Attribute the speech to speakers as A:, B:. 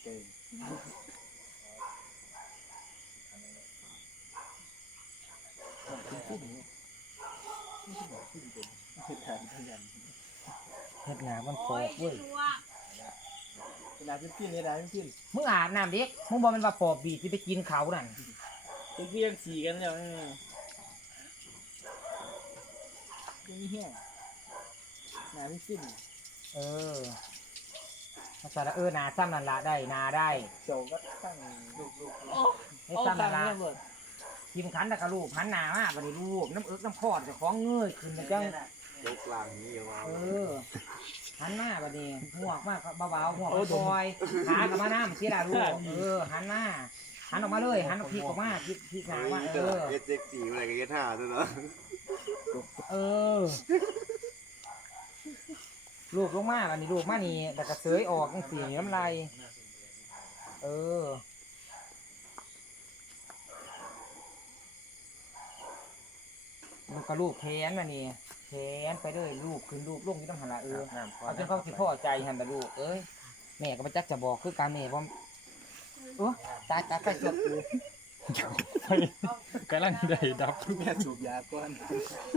A: เก่ง
B: เฮ็ดหนามันโปกเว้ย
A: เวลาขึ้นกินเลยนะขึ้น
B: มึงอาบน้ำเด็กมึงบอกมันว่าปอบบีสิไปกินเขานั่น
A: จะเกี่ยงสีกันแล้วยังไม่แห้งหนาไม่ขึ้น
B: เออมาสาระนาซ้ำนันละได้นาได้
A: โจก็ตั้งลูก
B: ให้ซ้ำนันละกินขันตะกะลูกหันหนามาบัดนี้ลูกน้ำเอิกน้ำคอดเจะของเงยขึ้นนะจัง
C: ยกลางนี้อย่ามา
B: เออหันหน้าบัดนี้หัวกมากเบาๆหัวกคอยขากับมาน้ำเสียดายลูกเออหันหน้าหันออกมาเลยหันออกพีกออกมาพีกหนาว่าเออ
C: เอสเซ็กซี่อะไรกันเอสห้าด้วยเนาะ
B: เออลูกลงมาบัดนี้ลูกมานี่แต่กระเสยออกจังสีน้ำลายเออมันก็ลูกแขนมานี่แขนไปเลยลูกขึ้นลูกลงที่ต้องหันละเออเอาจนเขาสิพ่อใจหันแต่ลูกเอ้ยแม่ก็มาจักจะบอกคือการแม่ว่าโอ้ตายไฟสด
D: กำลังได้ดับ
A: แม่สูบยาก่อน